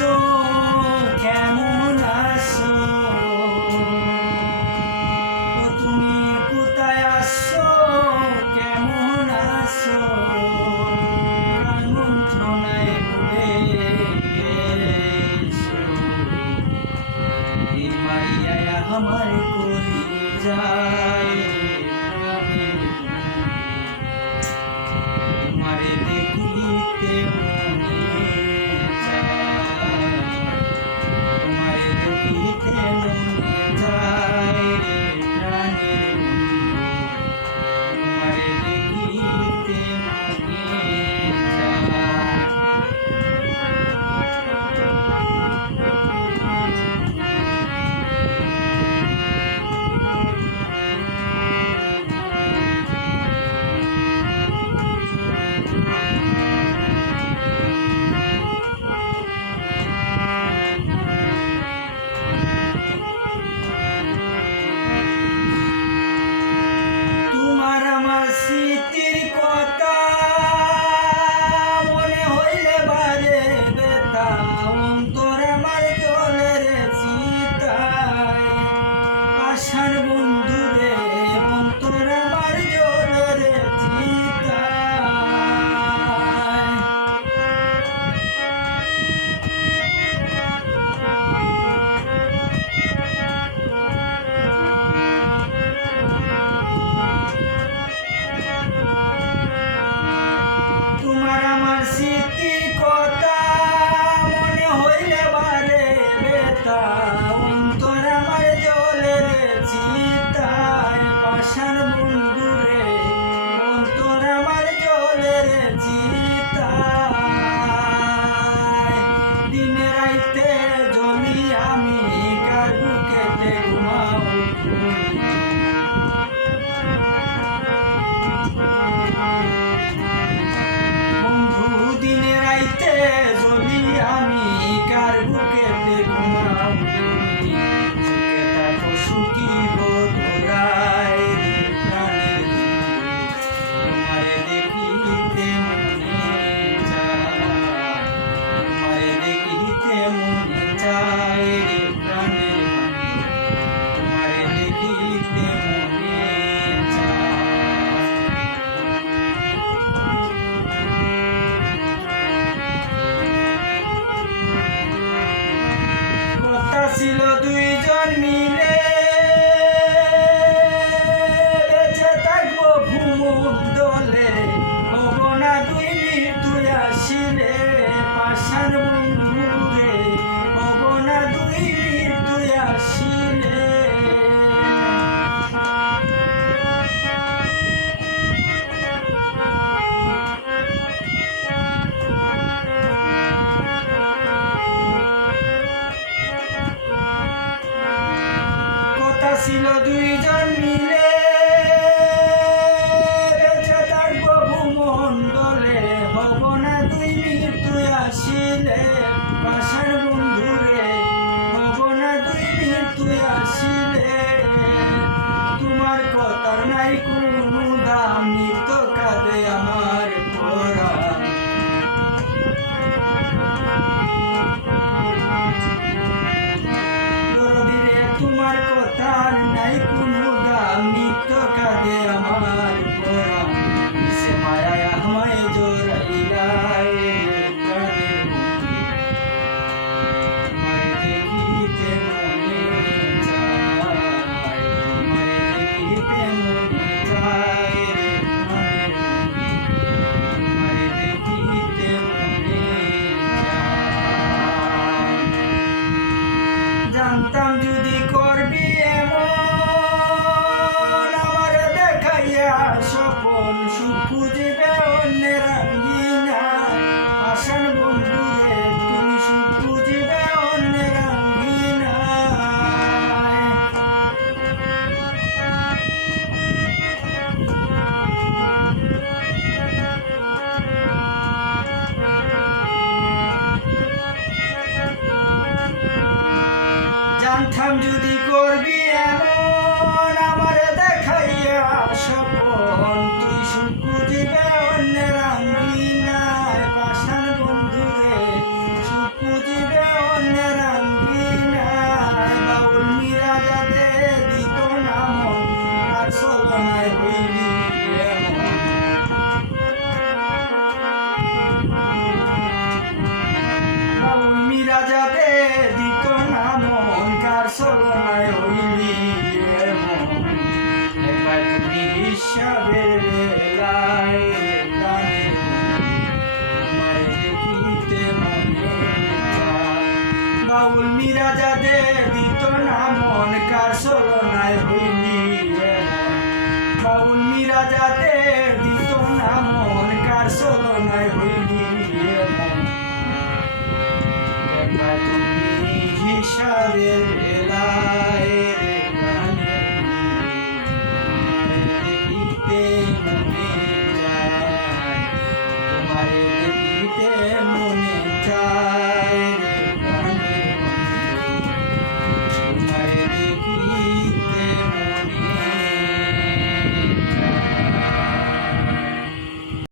আছো, কেমন আছো? তুমি কোথায় আছো, কেমন আছো? মন্ত্রণায় ভুলে এসো, এই মাইয়ায় আমার করি যায় তোমারে দেখিতে মনে চায়, তোমারে দেখিতে মনে যায় রে প্রাণের বন্ধু, তোমারে দেখিতে মনে তোমার আমার স্মৃতির কথা মনে হইলে বাজে ব্যথা, অন্তর আমার জলের চিতায় পাষাণ বন্ধু রে, অন্তর আমার জলের চিতায়। তোমার আমার স্মৃতির কথা মনে হইলে বারে ব্যথা, অন্তর আমার জলের চিতায় পাষাণ বন্ধু রে, অন্তর আমার জলের চিতায়। দিনে রাইতে জমি আমি কার বুকেতে ঘুমাও তুমি, দিনে রাইতে জ্বলি আমি কার বুকেতে ঘুমাও তুমি, সুখে থাকো সুখী হো তোরাই রে প্রাণের বন্ধু, তোমারে দেখিতে মনে চায়, তোমারে দেখিতে মনে চায় রে প্রাণের বন্ধু, তোমারে দেখিতে মনে ছিল দুইজন মিলে বেঁচে থাকবো ভূমণ্ডলে, হব না দুই মৃত্যু আসিলে পাষাণ বন্ধু রে, হব না দুই মৃত্যু আসিলে। ছিল দুইজন মিলে বেঁচে থাকবো ভূমণ্ডলে, হব না দুই মৃত্যু আসিলে পাষাণ বন্ধু রে, হব না দুই মৃত্যু আসিলে। তোমার কথার নাই কোনো দাম, নিত্য কাঁদে আমার পরাণ, তোমার কথার নাই কোনো দাম, নিত্য কাঁদে আমার পরাণ, সে মায়ায় আমায় জোড়াইলাই প্রাণের বন্ধু, তোমারে দেখিতে মনে চায়, তোমারে দেখিতে মনে চায় রে প্রাণের বন্ধু, তোমারে দেখিতে মনে চায়। জানতাম যদি করবি এমন আমার দেখাইয়া স্বপন, সুখ খুঁজিবে অন্যের আঙ্গিনায় পাষাণ বন্ধু রে, তুমি সুখ খুঁজিবে অন্যের আঙ্গিনায়। জানতাম যদি করবি এমন আমার দেখাইয়া স্বপন, তুই সুখ খুঁজিবে অন্যের আঙ্গিনায় পাষাণ বন্ধু রে, সুখ খুঁজিবে আসল